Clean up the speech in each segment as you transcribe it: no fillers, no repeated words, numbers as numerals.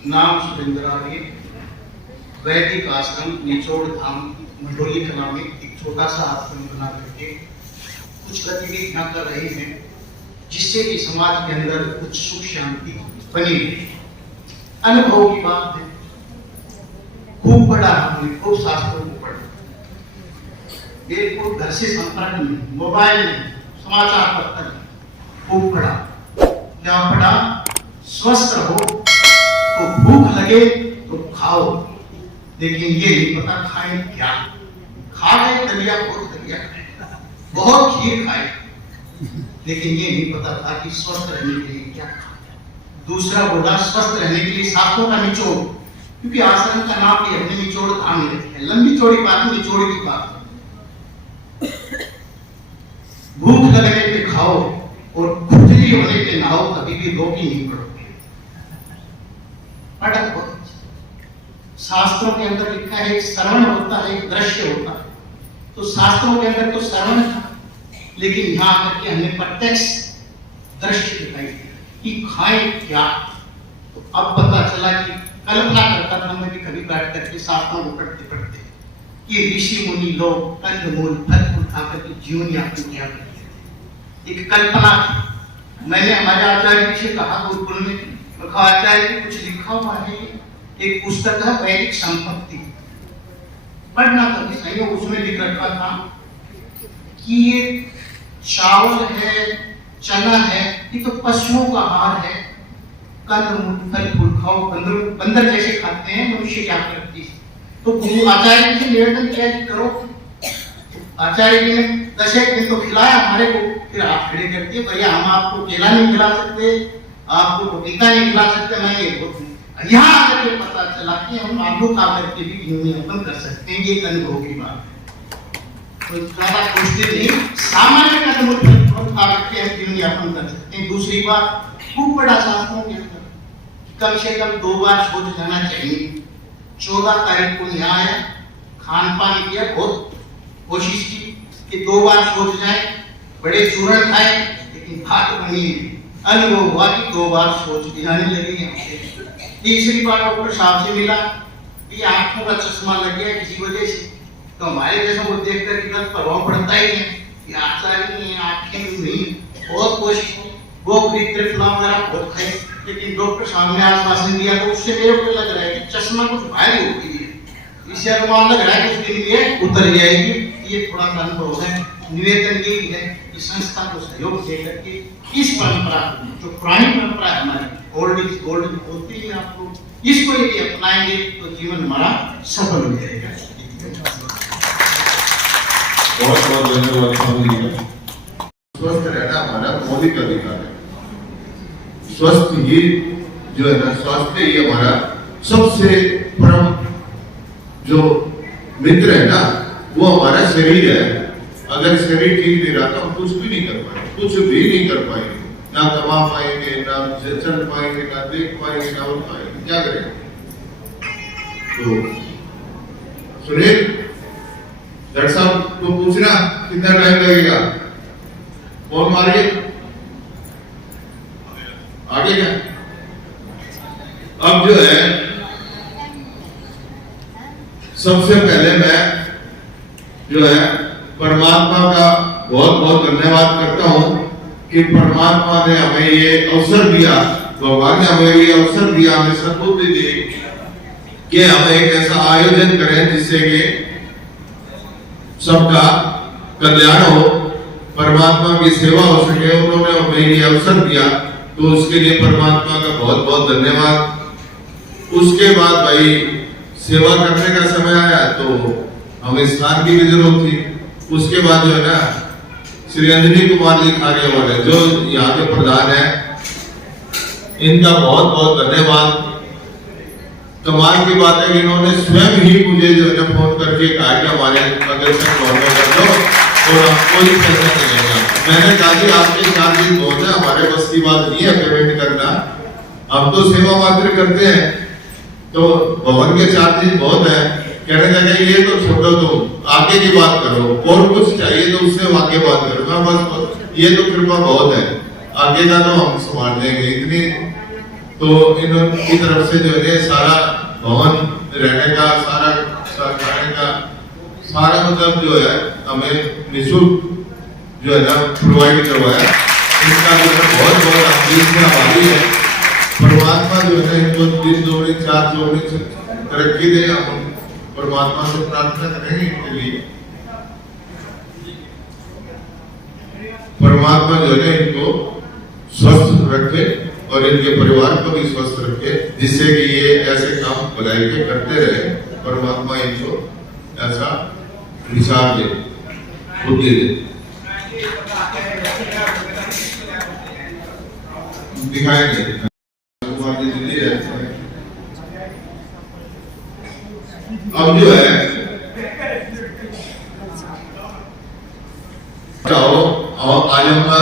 नाम सुरेंद्रारी, वैदिक आश्रम निचोड़ धाम मंडोली कला में एक छोटा सा आश्रम बना करके कुछ गतिविधियां कर रहे हैं, जिससे कि समाज के अंदर कुछ सुख शांति बनी रहे। अनुभव की बात है, खूब पढ़ा हमने, खूब शास्त्रों को पढ़ा, बिल्कुल घर से संपर्क नहीं, मोबाइल नहीं, समाचार पत्र नहीं, खूब पढ़ा। क्या पढ़ा? स्वस्थ रहो तो भूख लगे तो खाओ, लेकिन ये नहीं पता खाए क्या। खा गए दलिया, बहुत खीर खाए, लेकिन ये नहीं पता था कि स्वस्थ रहने के लिए क्या खाए। दूसरा बोला स्वस्थ रहने के लिए शास्त्रों का निचोड़, क्योंकि आश्रम का नाम भी अपने निचोड़ धाम में रखे। लंबी चौड़ी बात, निचोड़ की बात। भूख लगने पे खाओ और खुजली होने पे नहाओ, कभी भी रोग ही नहीं पड़ोगे। शास्त्रों के अंदर लिखा है एक श्रवण होता है, एक दृश्य होता है। तो शास्त्रों के अंदर तो श्रवण था, लेकिन यहाँ आकर के हमें प्रत्यक्ष दृश्य दिखाई दिया कि खाएं क्या। तो अब पता चला कि कल्पना करता था मैं भी कभी बैठ करके शास्त्रों को पढ़ते पढ़ते कि ऋषि मुनि लोग कंदमूल फल फूल खाकर के जीवन यापन किया करते थे। एक कल्पना थी। मैंने हमारे आचार्य जी से कहा गुरुकुल में, आचार्य जी कुछ लिखा हुआ है, एक पुस्तक है वैदिक संपत्ति, पढ़ना कभी सही हो। उसमें लिख रखा था कि ये चावल है, चना है, ये तो पशुओं का आहार है। कंदमूल फल फूल खाओ, बंदर जैसे खाते हैं, मनुष्य क्या करती है। तो गुरु आचार्य जी से निवेदन किया कि करो। आचार्य जी ने 10 दिन तो खिलाया हमारे को, फिर आप खड़े करती है, भैया हम आपको केला नहीं खिला सकते, आपको पपीता नहीं खिला सकते। मैं ये बोलूँ यहाँ आकर के पता चला कि हम आलू खा करके भी जीवनयापन कर सकते हैं। ये एक अनुभव की बात है, कोई ज्यादा सोचते नहीं, सामान्य कदम खा करके हम जीवनयापन कर सकते हैं। दूसरी बात, खूब बड़ा शास्त्रों के अंदर कम से कम 2 बार सोच जाना चाहिए। 14 तारीख को यहाँ आया, खान पान किया, बहुत कोशिश की कि 2 बार सोच जाए, बड़े चूरण खाए, लेकिन भात बनी। अनुभव हुआ कि 2 बार सोच जाने लगे। तीसरी बार डॉक्टर साहब से मिला कि आंखों का चश्मा लग गया किसी वजह से, तो हमारे जैसा वो देख कर गलत प्रभाव पड़ता ही है कि आचार्य नहीं, आंखें नहीं। बहुत कोशिश की, वो त्रिफला वगैरह बहुत खाई, लेकिन डॉक्टर साहब ने आश्वासन दिया तो उससे मेरे को लग रहा है कि चश्मा कुछ भारी हो गई है। इससे अनुमान लग रहा है कि उस दिन ये उतर जाएगी। ये थोड़ा सा अनुभव है। निवेदन ये है कि संस्था को सहयोग देकर के इस परंपरा, जो पुरानी परंपरा है हमारी, ओल्ड इज गोल्ड होती है, आप लोग इसको यदि अपनाएंगे तो जीवन हमारा सफल हो जाएगा। बहुत बहुत धन्यवाद स्वामी जी। स्वस्थ रहना हमारा मौलिक अधिकार है। स्वस्थ ही जो है ना, स्वास्थ्य ही हमारा सबसे परम जो मित्र है ना, वो हमारा शरीर है। अगर शरीर ठीक नहीं रहा तो हम कुछ भी नहीं कर पाएंगे, कुछ भी नहीं कर पाएंगे, ना कमा पाएंगे, ना चल पाएंगे, ना देख पाएंगे, ना उठ पाएंगे, क्या करेंगे। तो सुनील डॉक्टर साहब को पूछना कितना टाइम लगेगा, फोन मारिए, आगे क्या। अब जो है सबसे पहले मैं जो है परमात्मा का बहुत बहुत धन्यवाद करता हूं कि परमात्मा ने हमें ये अवसर दिया, भगवान ने हमें ये अवसर दिया, हमें सद्बुद्धि दी कि हम एक ऐसा आयोजन करें जिससे कि सबका कल्याण हो, परमात्मा की सेवा हो सके। उन्होंने हमें ये अवसर दिया, तो उसके लिए परमात्मा का बहुत बहुत धन्यवाद। उसके बाद भाई सेवा करने का समय आया तो हमें स्थान की भी जरूरत थी। उसके बाद जो है ना, श्री अंजनी कुमार जी खारिया वाले जो यहाँ के प्रधान है, इनका बहुत बहुत धन्यवाद। कमाल की बात है कि इन्होंने स्वयं ही मुझे जो है फोन करके कहा कि हमारे मदरसे को कर दो और हम कोई पैसा नहीं लेगा। मैंने कहा कि आपके चार्जेस बहुत है, हमारे बस की बात नहीं है पेमेंट करना, हम तो सेवा मात्र करते हैं, तो भवन के चार्जेस बहुत है। कहने लगे ये तो छोड़ो, तुम आगे की बात करो, और कुछ चाहिए तो उससे आगे बात करो। मैं बस ये तो कृपा बहुत है, आगे का तो हम संभाल लेंगे। इतनी तो इनकी तरफ से जो है सारा भवन रहने का, सारा खाने का, सारा मतलब जो है हमें निःशुल्क जो है ना प्रोवाइड करवाया। इसका जो है बहुत बहुत आभारी है। परमात्मा जो है इनको 3 जोड़ी 4 जोड़ी तरक्की दे। हम परमात्मा से प्रार्थना करेंगे इनके लिए, परमात्मा जो है इनको स्वस्थ रखे और इनके परिवार को भी स्वस्थ रखे, जिससे कि ये ऐसे काम भलाई के करते रहे। परमात्मा इनको ऐसा विचार दे, बुद्धि दे। दिखाएंगे दिल्ली रहते हैं। अब जो है आ जाऊंगा।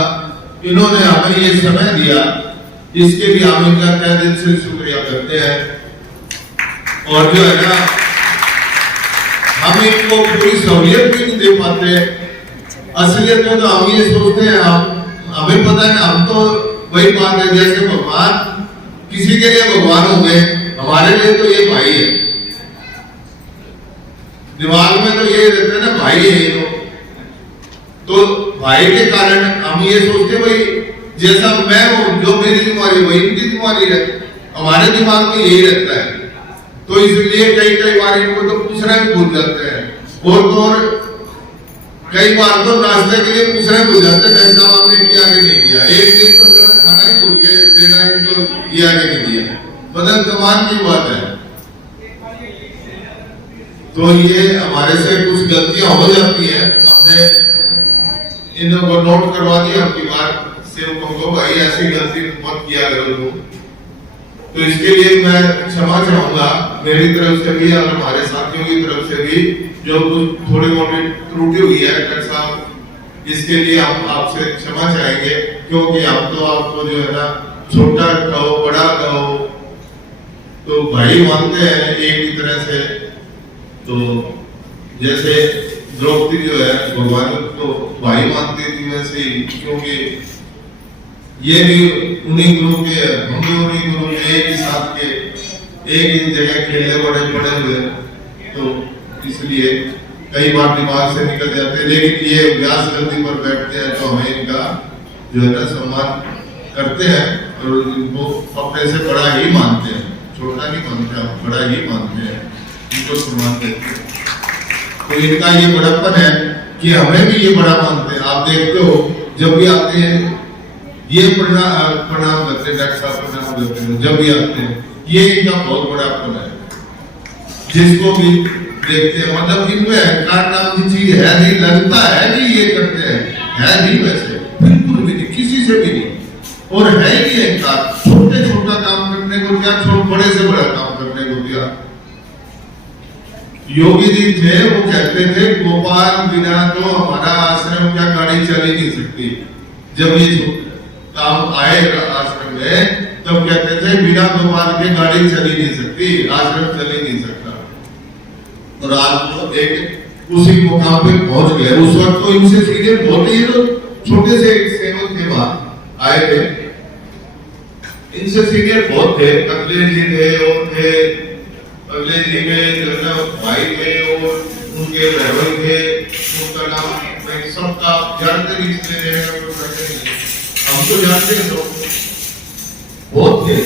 इन्होंने हमें ये समय दिया, इसके लिए हम इनका तहे दिल से शुक्रिया करते हैं। और जो है ना हम इनको पूरी सहूलियत भी नहीं दे पाते। असलियत में तो हम ये सोचते हैं, हमें पता है हम तो वही बात है, जैसे भगवान किसी के लिए भगवान हो गए, हमारे लिए तो ये भाई है। दिमाग में तो ये रहता है ना भाई है ये तो भाई के कारण हम ये सोचते भाई जैसा मैं हूं, जो मेरी बीमारी वही इनकी बीमारी है, हमारे दिमाग में यही रहता है। तो इसलिए कई बार इनको तो पूछना भी भूल जाते हैं। और कई बार तो नाश्ते के लिए पूछना भूल जाते हैं, कैसा हमने किया कि नहीं किया। एक दिन तो खाना ही भूल के देना है जो किया कि नहीं किया, मतलब कमाल की बात है। तो ये हमारे से कुछ गलतियां हो जाती है, हमने इनको नोट करवा दिया आपकी बात सेवकों को, भाई ऐसी गलती मत किया करो तुम। तो इसके लिए मैं क्षमा चाहूंगा मेरी तरफ से भी और हमारे साथियों की तरफ से भी, जो कुछ थोड़ी मोटी त्रुटि हुई है डॉक्टर साहब, इसके लिए हम आपसे क्षमा चाहेंगे। क्योंकि हम तो आपको जो है ना छोटा कहो बड़ा कहो तो भाई मानते हैं एक ही तरह से। तो जैसे द्रौपदी जो है भगवान को भाई मानती थी, वैसे ही क्योंकि ये भी उन्हीं गुरु के, हम भी उन्हीं गुरु के एक ही साथ के एक ही जगह खेले बड़े हुए, तो इसलिए कई बार दिमाग से निकल जाते हैं। लेकिन ये व्यास गलती पर बैठते हैं तो हमें इनका जो है ना सम्मान करते हैं और इनको अपने से बड़ा ही मानते हैं, छोटा नहीं मानते, हम बड़ा ही मानते हैं, इनको सम्मान देते हैं। तो इनका ये बड़प्पन है कि हमें भी ये बड़ा मानते हैं। आप देखते हो जब भी आते हैं ये प्रणाम करते हैं, डॉक्टर साहब प्रणाम करते हैं जब भी आते हैं, ये इनका बहुत बड़ापन है। जिसको भी देखते हैं मतलब इनमें कारनाम की चीज है नहीं, लगता है नहीं ये करते हैं, है नहीं वैसे बिल्कुल भी नहीं, किसी से भी नहीं। और है ही इनका छोटे छोटा काम करने को क्या, बड़े से बड़ा काम करने को क्या। योगी जी थे, वो कहते थे गोपाल बिना तो हमारा आश्रम क्या गाड़ी चल ही नहीं सकती। जब ये काम आए आश्रम में तब कहते थे बिना गोपाल के गाड़ी चल ही नहीं सकती, आश्रम चल ही नहीं सकता। और आज वो एक उसी मुकाम पे पहुंच गए। उस वक्त तो इनसे सीधे बहुत ही तो छोटे से सेवक थे, वहां आए थे, इनसे सीनियर बहुत थे, अखिलेश जी थे और थे अखिलेश जी के भाई थे और उनके बहन थे, उनका नाम सबका जानते नहीं, हम तो जानते हैं सब बहुत थे।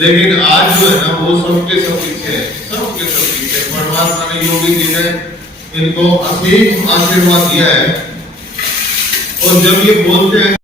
लेकिन आज जो है ना वो सबके सब पीछे है, सबके सब पीछे। परमात्मा ने योगी जी ने इनको असीम आशीर्वाद दिया है। और जब ये बोलते हैं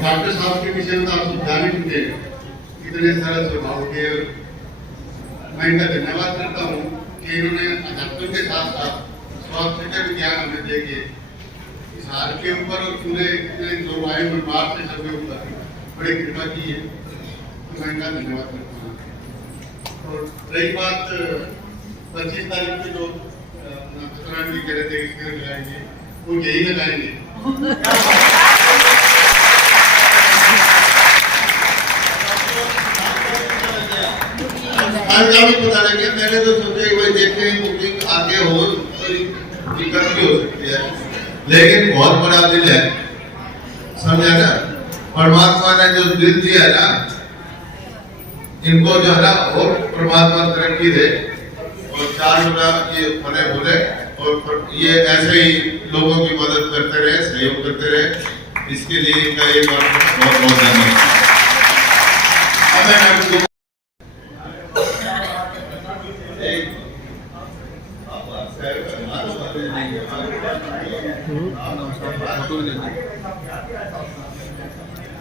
डॉक्टर साहब के विषय में आप जाने होंगे कितने सरल स्वभाव के। मैं इनका धन्यवाद करता हूँ कि इन्होंने अध्यात्म के साथ साथ स्वास्थ्य का भी ज्ञान हमें दे के इस बिहार के ऊपर और पूरे जो वायु विभाग से सबके ऊपर बड़ी कृपा की है, तो मैं इनका धन्यवाद करता हूँ। और रही बात 25 तारीख को जो सत्यनारायण जी कह रहे थे कि लगाएंगे, वो यही लगाएंगे। आज का भी पता लग गया। मैंने तो सोचा कि भाई देखते हैं बुकिंग आगे हो दिक्कत भी हो सकती है, लेकिन बहुत बड़ा दिल है, समझा ना। परमात्मा ने जो दिल दिया है ना, इनको जो है ना और परमात्मा तरक्की दे और 4 गुना ये फले फूले और ये ऐसे ही लोगों की मदद करते रहे, सहयोग करते रहे। इसके लिए इनका एक बार बहुत बहुत धन्यवाद।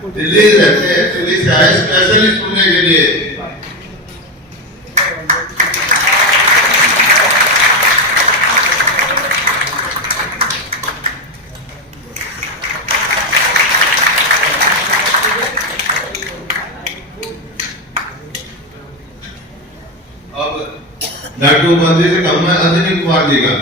दिल्ली रहते हैं, दिल्ली से आए स्पेशली सुनने के लिए। अब डॉक्टर उपाध्याय से कहूँ मैं अंजनी कुमार जी का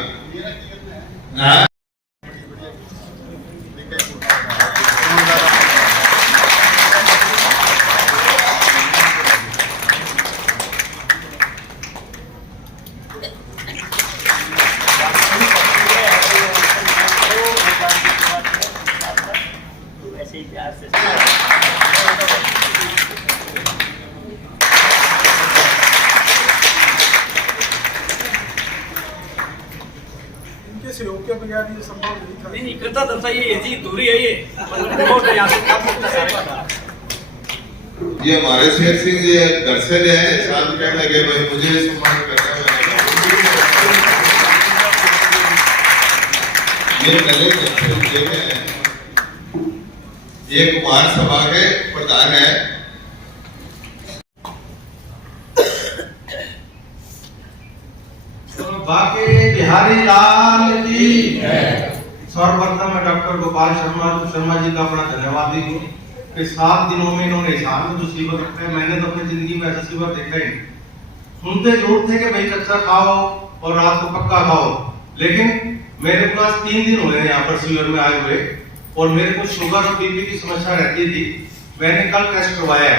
सहयोग के बगैर ये संभव नहीं था। नहीं करता दरसा ये जी दूरी है, ये बहुत यहाँ से काम करता सारा। ये हमारे शेर सिंह ये घर से ले आए, साथ कहने लगे भाई मुझे सम्मान करना है। ये पहले ये कुमार सभा के प्रधान है। बाकी बिहारी लाल की सर्वप्रथम मैं डॉक्टर गोपाल शर्मा जी का अपना धन्यवाद दी हूँ कि 7 दिनों में इन्होंने हिसाब में जो शिविर रखा है, मैंने तो अपनी जिंदगी में ऐसा शिविर देखा ही। सुनते जरूर थे कि भाई कच्चा खाओ और रात को पक्का खाओ, लेकिन मेरे पास 3 दिन हुए यहाँ पर शिविर में आए हुए और मेरे को शुगर और बीपी की समस्या रहती थी। मैंने कल टेस्ट करवाया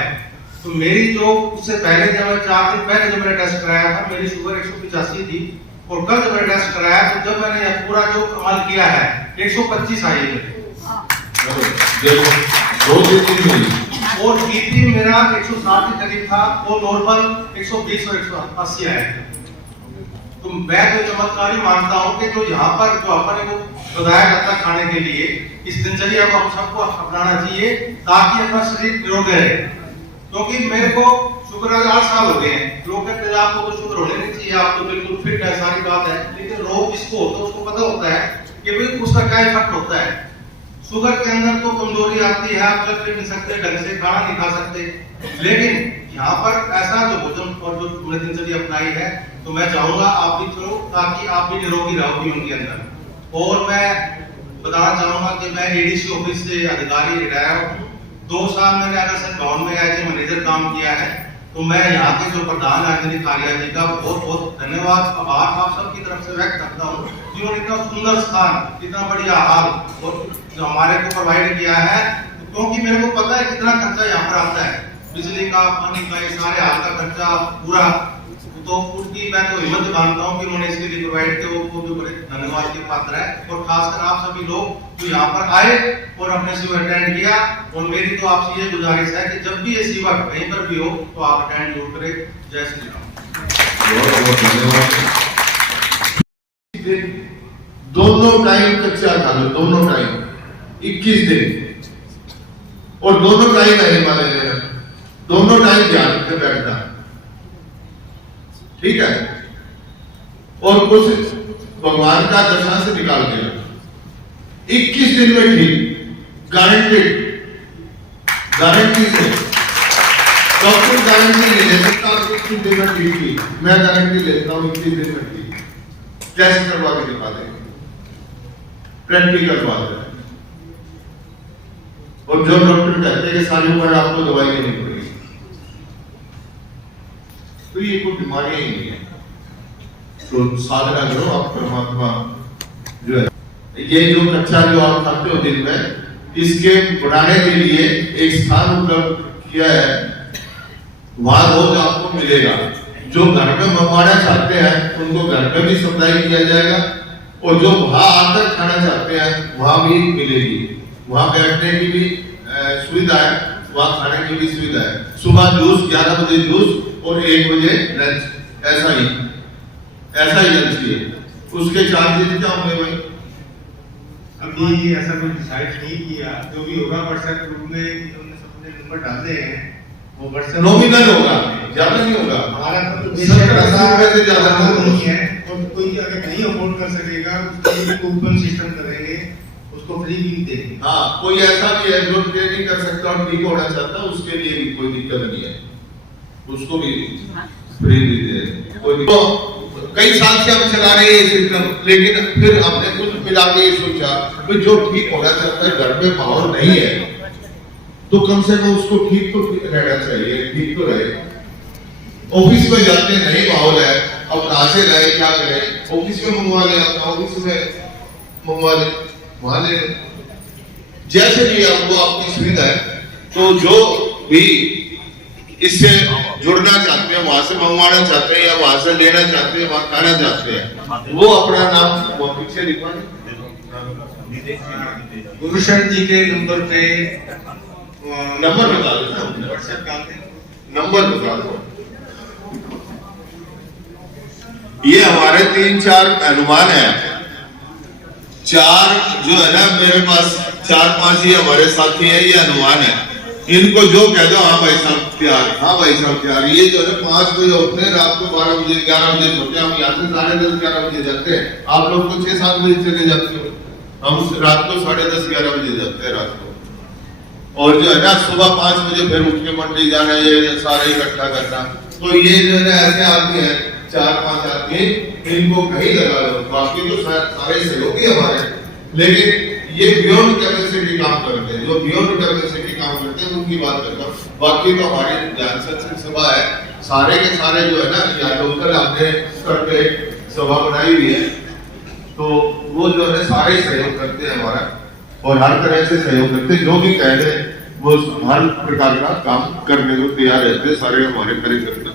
तो मेरी जो उससे पहले जब मैं 4 दिन पहले जब मैंने टेस्ट कराया था मेरी शुगर 185 थी और कल जब मैंने टेस्ट कराया तो जब मैंने यह पूरा जो अमल किया है 125 आई है और बीपी मेरा 160 के करीब था और नॉर्मल 120 और 180 आया। तो मैं तो चमत्कारी मानता हूँ कि जो यहाँ पर जो अपने को बताया जाता है खाने के लिए, इस दिनचर्या को हम सबको अपनाना चाहिए ताकि अपना शरीर निरोग रहे। क्योंकि मेरे को शुगर आज 8 साल हो गए हैं। लोग कहते हैं आपको तो शुगर होने नहीं चाहिए, आप तो बिल्कुल फिट है, सारी बात है, लेकिन रोग जिसको होता है उसको पता होता है कि भाई उसका क्या इफेक्ट होता है। शुगर के अंदर तो कमजोरी आती है, आप चल फिर नहीं सकते, ढंग से खाना नहीं खा सकते, लेकिन यहाँ पर ऐसा जो भोजन और जो तुमने दिनचर्या अपनाई है तो मैं चाहूंगा आप भी करो ताकि आप भी निरोगी रहो जीवन के अंदर। और मैं बताना चाहूंगा कि मैं एडीसी ऑफिस से अधिकारी रिटायर हूँ। 2 साल मैंने अगर से गाँव में एज ए मैनेजर काम किया है, तो मैं यहाँ के जो प्रधान राजनीतिक कार्यालय जी का बहुत बहुत धन्यवाद आभार आप सबकी तरफ से व्यक्त करता हूँ, जिन्होंने इतना सुंदर स्थान, इतना बढ़िया हाल और जो हमारे को प्रोवाइड किया है। क्योंकि मेरे को पता है कितना खर्चा यहाँ पर आता है, बिजली का, पानी का, ये सारे हाल का खर्चा पूरा, तो उनकी मैं तो हिम्मत मानता हूँ कि उन्होंने इसके लिए प्रोवाइड किया, वो भी बड़े धन्यवाद के पात्र है। और खासकर आप सभी लोग जो यहाँ पर आए और अपने शिविर अटेंड किया, और मेरी तो आपसे ये गुजारिश है कि जब भी ये शिविर कहीं पर भी हो तो आप अटेंड जरूर करें। जय श्री राम। दोनों टाइम कच्चा खा लो, दोनों टाइम 21 दिन, और दोनों टाइम है हिमालय, दोनों टाइम ध्यान पे बैठना, ठीक है। और कुछ भगवान का दशा से निकाल दिया, 21 दिन में ठीक, गारंटेड, गारंटी से। डॉक्टर गारंटी नहीं ले सकता 21 दिन में ठीक की, मैं गारंटी लेता हूँ 21 दिन में ठीक। कैसे करवा के दिखा देंगे, प्रैक्टिकल बात है। और जो डॉक्टर कहते हैं कि सारी उम्र आपको दवाई लेनी पड़ेगी, तो ये कोई बीमारी ही नहीं है। तो साधना करो आप, परमात्मा जो है, ये जो कच्चा जो आप खाते हो दिन में, इसके बढ़ाने के लिए एक स्थान उपलब्ध किया है, वहां रोज आपको मिलेगा। जो घर में मंगवाना चाहते हैं उनको घर में भी सप्लाई किया जाएगा, और जो वहां आकर खाना चाहते हैं वहां भी मिलेगी। वहां बैठने की भी सुविधा है, वहां खाने की भी सुविधा है। सुबह जूस, 11 बजे जूस और 1 बजे लंच, ऐसा ही लंच है। उसके चार्जेस क्या होंगे भाई? अभी ऐसा कोई डिसाइड नहीं किया, जो भी होगा व्हाट्सएप ग्रुप में हमने सबने नंबर डाले हैं, वो व्हाट्सएप नॉमिनल होगा, ज्यादा नहीं होगा। हमारा तो 70-80 रुपए से ज्यादा नहीं है। और कोई अगर नहीं अफोर्ड कर सकेगा उसके लिए कूपन सिस्टम करेंगे, उसको फ्री भी देंगे। हाँ, कोई ऐसा भी है जो ट्रेनिंग कर सकता और ठीक होना चाहता है, उसके लिए भी कोई दिक्कत नहीं है, उसको भी फ्री भी दे। कोई कई साल से हम चला रहे हैं सिस्टम, लेकिन फिर हमने कुछ मिला के ये सोचा कि जो ठीक होना चाहता है, घर में माहौल नहीं है, तो कम से कम उसको ठीक तो रहना चाहिए, ठीक तो रहे। ऑफिस में जाते हैं, नहीं माहौल है, अब कहां से लाए, क्या करें? ऑफिस में मंगवा ले, अपना ऑफिस में मंगवा ले, वहां ले, जैसे भी आपको अपनी सुविधा है। तो जो भी इससे जुड़ना चाहते हैं, वहां से मंगवाना चाहते हैं, या वहां से लेना चाहते हैं, वहां खाना चाहते हैं, वो अपना नाम वो पीछे लिखवा लें। गुरुशरण जी के नंबर पे नंबर बता दो, व्हाट्सएप डालते हैं। नंबर बता दो। ये हमारे 3-4 अनुमान है, 4 जो है ना, मेरे पास 4-5 ही हमारे साथी हैं, ये अनुमान है। इनको जो कह दो हाँ भाई साहब तैयार, हाँ भाई साहब तैयार। ये जो है 5 बजे उठते हैं, रात को 12 बजे 11 बजे सोते हैं। हम यहाँ से 10:30-11 बजे जाते हैं, आप लोग तो 6-7 बजे चले जाते हो, हम रात को 10:30-11 बजे जाते हैं रात को। और जो है ना सुबह 5 बजे फिर उठ के मंडी जाना, ये सारे इकट्ठा करना। तो ये जो है ऐसे आदमी है, 4-5 आदमी, इनको कहीं लगा लो, बाकी तो सारे सहयोगी हमारे, लेकिन ये बियॉन्ड कैपेसिटी काम करते हैं। जो बियॉन्ड कैपेसिटी काम करते हैं उनकी बात करता हूँ, बाकी तो हमारी ध्यान सत्संग सभा है, सारे के सारे जो है ना, यहाँ लोकल हमने स्तर पे सभा बनाई हुई है, तो वो जो है सारे सहयोग करते हैं हमारा, और हर तरह से सहयोग करते हैं। जो भी कह रहे हैं वो हर प्रकार का काम करने को तैयार रहते हैं सारे हमारे कार्यकर्ता।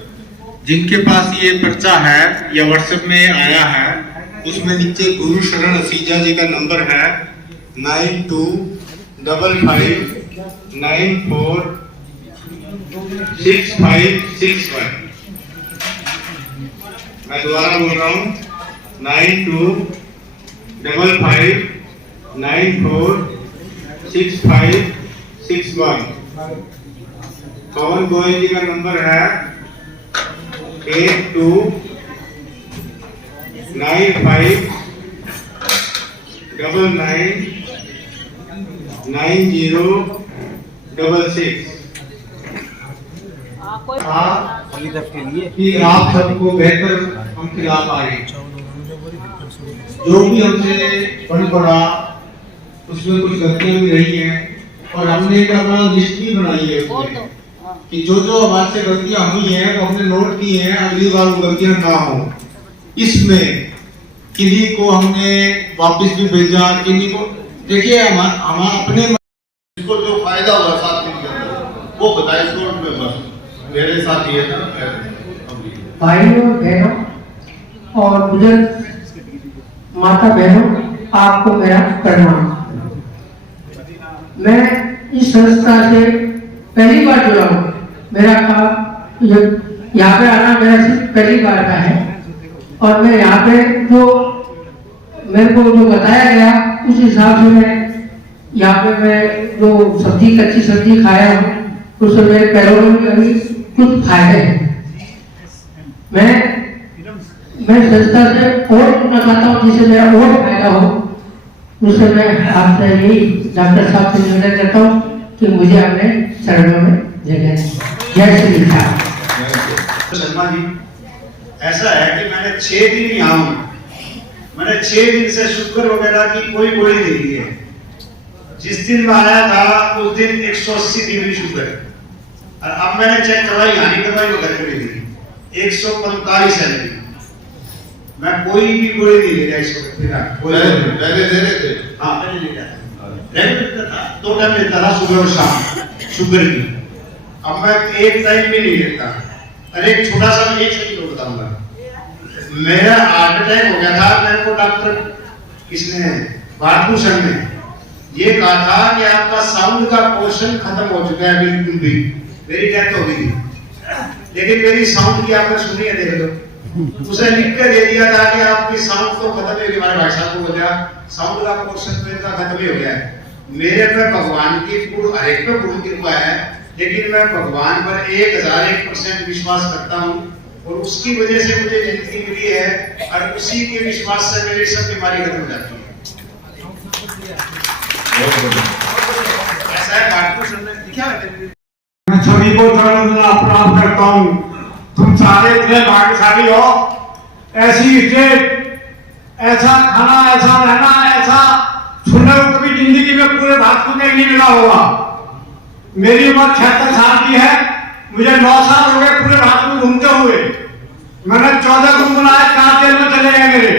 जिनके पास ये पर्चा है या व्हाट्सएप में आया है, उसमें नीचे गुरु शरण असीजा जी का नंबर है 9255946561। मैं दोबारा बोल रहा हूँ, 9255946561। पवन गोयल जी का नंबर है 8295999066। कि आप सबको बेहतर हम खिला पाए। जो भी हमसे पढ़ पड़ा उसमें कुछ गलतियां भी रही हैं, और हमने एक अपना लिस्ट भी बनाई है उसमें कि जो जो हमारे से गलतियां हुई हैं वो हमने नोट की हैं, अगली बार वो गलतियां ना हो। इसमें किन्हीं को हमने वापस भी भेजा, किन्हीं को देखिए हम अपने इसको जो फायदा हुआ 7 दिन के अंदर वो बताए शॉर्ट में, बस मेरे साथ ये था। भाइयों बहनों और बुजुर्ग माता बहनों, आपको मेरा प्रणाम। मैं इस संस्था से पहली बार जुड़ा हूँ। मेरा काम यहाँ पे आना मेरा सिर्फ पहली बार का है, और मैं यहाँ पे जो मेरे को जो बताया गया उस हिसाब से मैं यहाँ पे मैं जो सब्जी कच्ची सब्जी खाया हूँ उससे मेरे पैरों में अभी कुछ फायदे हैं। मैं संस्था से और जुड़ना चाहता हूँ जिससे मेरा और फायदा हो। उससे मैं आपसे यही डॉक्टर साहब से निवेदन करता हूँ कि मुझे अपने चरणों में जगह। जय श्री राम। शर्मा जी, ऐसा है कि मैंने 6 दिन यहाँ हूँ, मैंने 6 दिन से शुगर वगैरह की कोई गोली नहीं ली है। जिस दिन मैं आया था उस दिन 180 डिग्री शुगर, और अब मैंने चेक करवाई, हानि करवाई, वो घर पे मिली 145 है। मैं कोई भी गोली नहीं ले रहा इसको फिलहाल। पहले दे रहे थे? हाँ पहले ले रहा था, रेगुलर था, 2 टाइम लेता था, सुबह और शाम शुगर की। अब मैं एक टाइम भी नहीं लेता। अरे एक छोटा सा एक सेकंड बताऊंगा, मेरा हार्ट अटैक हो गया था, मेरे को डॉक्टर किसने, भारतभूषण ने ये कहा था कि आपका साउंड का पोर्शन खत्म हो चुका है बिल्कुल भी, मेरी डेथ हो गई, लेकिन मेरी साउंड की आपने सुनी है, देख लो, उसे लिख कर दे दिया था कि आपकी साउंड तो खत्म हो गई। हमारे भाई साहब को बोला साउंड का पोर्शन मेरा खत्म ही हो गया है। मेरे पे भगवान की पूर्ण, हर एक पे पूर्ण कृपा है, लेकिन मैं भगवान पर 1001% विश्वास करता हूँ, और उसकी वजह से मुझे जिंदगी मिली है, और उसी के विश्वास से मेरी सब बीमारी खत्म हो जाती है। ऐसा है, भारतभूषण ने लिखा है। मैं सभी को प्रणाम करता हूँ। तुम सारे इतने भाग्यशाली हो, ऐसी स्टेट, ऐसा खाना, ऐसा रहना, ऐसा सुनने को कभी जिंदगी में पूरे भारत को नहीं मिला होगा। मेरी उम्र 76 साल की है, मुझे 9 साल हो गए पूरे भारत में घूमते हुए। मैंने 14 गुण बनाए, 4 जेल में चले गए मेरे।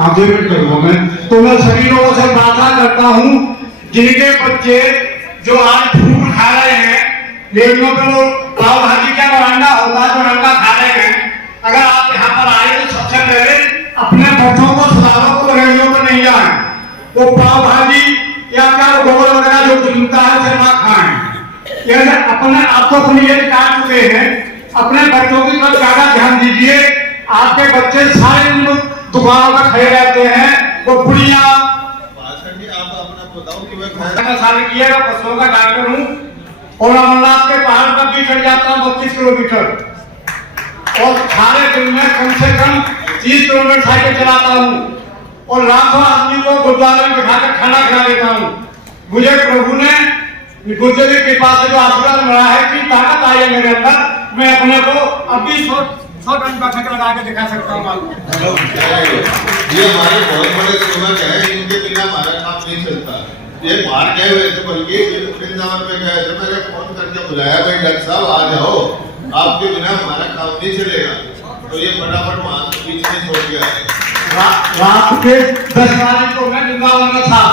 आगे भी करूंगा मैं। तो मैं सभी लोगों से प्रार्थना करता हूँ, जिनके बच्चे जो आज फ्रूट खा रहे हैं, रेडियो पे वो पाव भाजी का बरांडा होता है, बरांडा खा रहे हैं, अगर आप यहाँ पर आए तो सबसे पहले अपने बच्चों को सुधारो, तो रेडियो पे नहीं जाए, वो पाव भाजी या क्या गोबर वगैरह जो कुछ मिलता है उसे ना खाएं। ये अपने आप को अपनी एज काट चुके हैं, अपने बच्चों की तरफ ज्यादा ध्यान दीजिए। आपके बच्चे सारे दुकानों पर खड़े रहते हैं, वो बुढ़िया साल की है, पशुओं का डॉक्टर हूँ, और अमरनाथ के पहाड़ पर भी चढ़ जाता हूँ 32 किलोमीटर, और सारे दिन में कम से कम 30 किलोमीटर साइकिल चलाता हूँ, और लाखों आदमी को गुरुद्वारे में बिठाकर खाना खिला देता हूँ। मुझे प्रभु ने गुरुदेव की कृपा से जो आशीर्वाद मिला है कि ताकत आई है मेरे अंदर, मैं अपने को अभी 100 टन बैठक लगा के दिखा सकता हूँ। ये हमारे बहुत बड़े गुरुनाथ है, इनके बिना हमारा काम नहीं चलता। ये बाहर गए हुए थे, बल्कि वृंदावन में गए थे, मैंने फोन करके बुलाया, भाई डॉक्टर साहब आ जाओ, आपके बिना हमारा काम नहीं चलेगा। तो ये फटाफट वहां से बीच में छोड़ गया है। रात के 10 तारीख को मैं वृंदावन में था,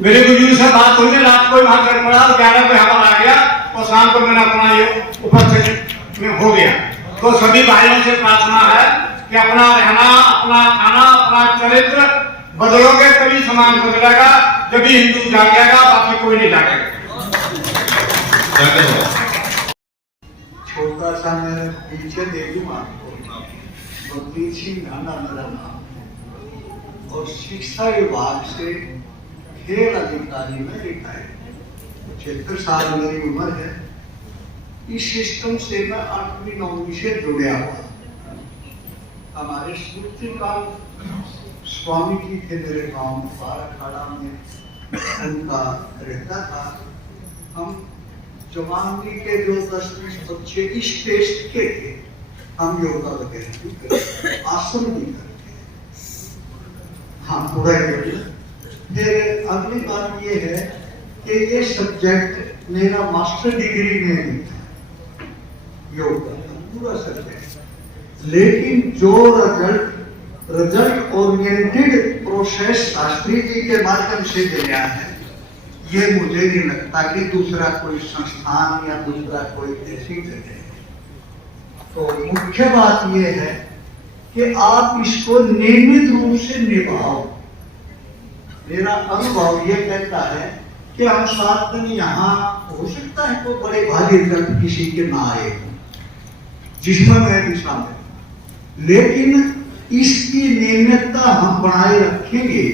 मेरे गुरु से बात हुई, रात को वहां कर पड़ा, 11 बजे हमारा आ गया, और शाम को मैंने अपना ये उपस्थित में हो गया। तो सभी भाइयों से प्रार्थना है कि अपना रहना, अपना खाना, अपना चरित्र बदलोगे तभी समाज बदलेगा, जब भी हिंदू जागेगा, बाकी कोई नहीं जागेगा। छोटा सा मैं पीछे दे दूं आपको, बलबीर सिंह ढांडा मेरा नाम, और शिक्षा विभाग से खेल अधिकारी में रिटायर्ड, 76 साल मेरी उम्र है। इस सिस्टम से मैं 8वीं 9वीं से जुड़ा हुआ। हमारे सूत्रकाल स्वामी जी थे मेरे गांव में, बाराखाड़ा में उनका रहता था। हम जवानी के जो 10-20 बच्चे इस टेस्ट के थे, हम योगा वगैरह भी करते, आसन भी करते, हाँ पूरा करते। फिर अगली बात ये है कि ये सब्जेक्ट मेरा मास्टर डिग्री में भी था, योगा पूरा सब्जेक्ट, लेकिन जो result oriented process Shastri ji के माध्यम से मिला है, ये मुझे नहीं लगता कि दूसरा कोई संस्थान या दूसरा कोई ऐसी जगह है। तो मुख्य बात ये है कि आप इसको नियमित रूप से निभाओ। मेरा अनुभव ये कहता है कि हम 7 दिन यहाँ, हो सकता है तो बड़े भारी रिजल्ट किसी के ना आए, जिसमें मैं भी शामिल, लेकिन इसकी नियमितता हम बनाए रखेंगे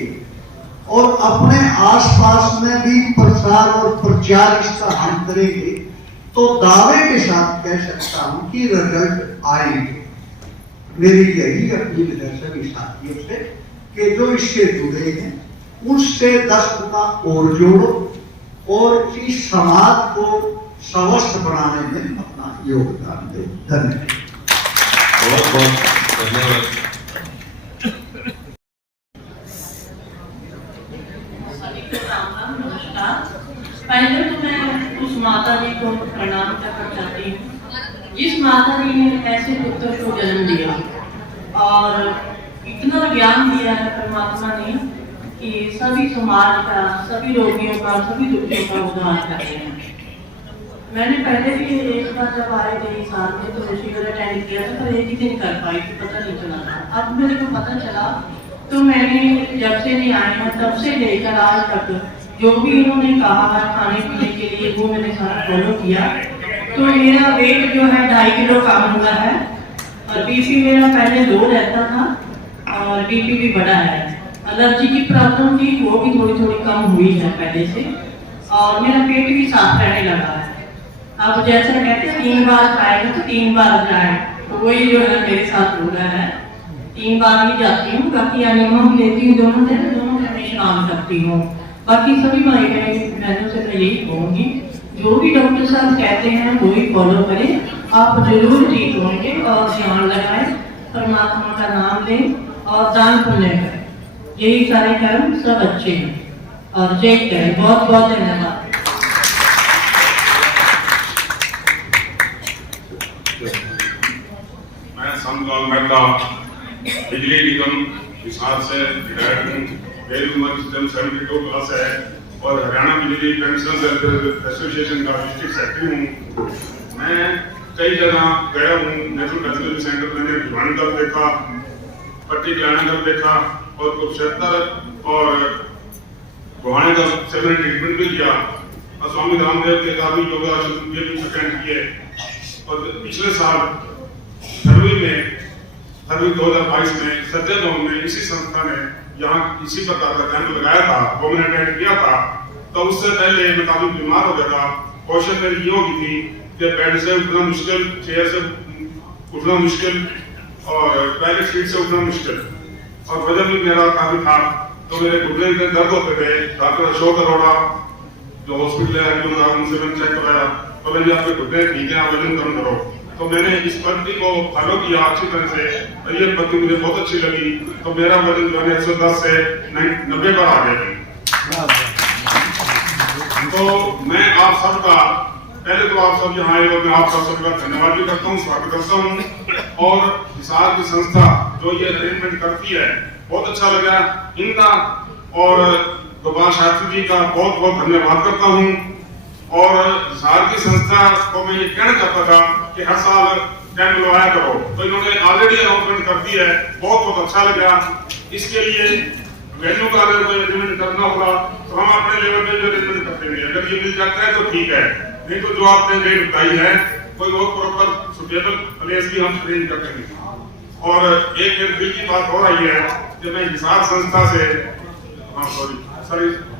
और अपने आसपास में भी प्रसार और प्रचार इसका हम करेंगे, तो दावे के साथ कह सकता हूं कि रिजल्ट आएंगे। मेरी यही अपील है सभी साथियों से कि जो इससे जुड़े हैं उससे 10 गुना और जोड़ो और इस समाज को स्वस्थ बनाने में अपना योगदान दो। धन्यवाद। बहुत बहुत धन्यवाद। राम राम, नमस्कार। पहले तो मैं उस माता जी को प्रणाम करना चाहती हूँ जिस माता जी ने ऐसे पुत्र को जन्म दिया और इतना ज्ञान दिया है परमात्मा ने कि सभी समाज का, सभी रोगियों का, सभी दुखियों का उद्धार कर रहे हैं। मैंने पहले भी एक बार जब आए थे इस साल में तो शिविर अटेंड किया था, पर एक ही दिन कर पाई थी, पता नहीं चला था। अब मेरे को पता चला तो मैंने जब से नहीं आए हैं तब से लेकर आज तक जो भी इन्होंने कहा है खाने पीने के लिए वो मैंने सारा फॉलो किया। तो मेरा वेट जो है 2.5 किलो कम हुआ है और बीपी मेरा पहले 2 रहता था और बीपी भी बढ़ा है। एलर्जी की प्रॉब्लम थी वो भी थोड़ी थोड़ी कम हुई है पहले से और मेरा पेट भी साफ रहने लगा है। अब जैसा कहते हैं 3 बार खाएगा तो 3 बार जाए, तो वही जो है मेरे साथ हो रहा है। 3 बार ही जाती हूँ, बाकी एनिमम लेती हूँ दोनों दिन मैं स्नान करती हूँ। बाकी सभी भाई बहनों से मैं यही कहूँगी जो भी डॉक्टर साहब कहते हैं वही फॉलो करें, आप जरूर ठीक होंगे। और ध्यान लगाएं, परमात्मा का नाम लें और दान पुण्य करें, यही सारे कर्म सब अच्छे हैं। और जय करें, बहुत बहुत धन्यवाद। मैं समलाल मेहता बिजली निगम हिसार से रिटायर्ड हूँ। मेरी उम्र 72 प्लस है और हरियाणा बिजली पेंशन एसोसिएशन का डिस्ट्रिक्ट सेक्रेटरी हूँ। मैं कई जगह गया हूँ, नेशनल कल्चरल सेंटर मैंने भिवानी दल देखा, पट्टी कल्याण दल देखा और कुरुक्षेत्र और गुहाने का सेवन ट्रीटमेंट भी किया और स्वामी रामदेव के काफी योगा ये भी अटेंड किए। और पिछले साल फरवरी 2022 में सज्जन गांव में इसी संस्था ने यहाँ इसी प्रकार का कैंप लगाया था, वो मैंने अटेंड किया था। तो उससे पहले मैं काफी बीमार हो गया था। क्वेश्चन मेरी ये होगी थी कि बेड से उठना मुश्किल, चेयर से उठना मुश्किल और टॉयलेट सीट से उठना मुश्किल और वजन भी मेरा काफी था। तो मेरे घुटने में दर्द होते थे। डॉक्टर अशोक अरोड़ा जो हॉस्पिटल है उनसे मैंने चेक कराया तो मैंने आपके घुटने ठीक है, आप वजन कम करो। तो मैंने इस पद्धति को फॉलो किया अच्छी तरह से और ये पद्धति मुझे बहुत अच्छी लगी। तो मेरा वजन जो है 110 से 90 पर आ गया। तो मैं आप सबका पहले तो आप सब यहाँ आए और मैं आप सबका धन्यवाद भी करता हूँ, स्वागत करता हूँ। और हिसार की संस्था जो ये अरेंजमेंट करती है बहुत अच्छा लगा इनका और गोपाल शास्त्री जी का बहुत बहुत धन्यवाद करता हूँ। और हिसार की संस्था को मैं ये कहना चाहता था कि हर साल कैंप लगवाया करो, तो इन्होंने ऑलरेडी अनाउंसमेंट कर दी है, बहुत बहुत अच्छा लगा। इसके लिए वेन्यू का अगर कोई अरेंजमेंट करना होगा तो हम अपने लेवल पे जो अरेंजमेंट करते हैं, अगर ये मिल जाता है तो ठीक है, नहीं तो जो आपने डेट बताई है कोई बहुत प्रॉपर सुटेबल प्लेस भी हम अरेंज कर देंगे। और एक मेरे दिल की बात हो रही है कि मैं हिसार संस्था से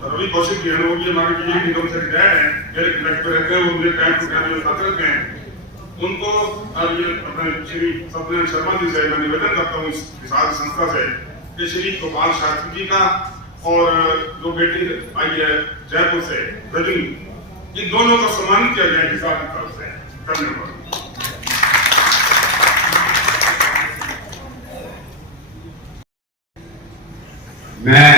रवि कौशिक जी हैं, वो भी हमारे बिजली निगम से रिटायर्ड हैं, मेरे कनेक्ट रहते हैं, वो मुझे टाइम टू टाइम साथ रहते हैं। उनको और ये अपने श्री सत्यनारायण शर्मा जी से मैं निवेदन करता हूँ इस हिसार संस्था से कि श्री गोपाल शास्त्री जी का और जो बेटी आई है जयपुर से रजनी, इन दोनों का सम्मानित किया जाए हिसार की तरफ से। धन्यवाद। मैं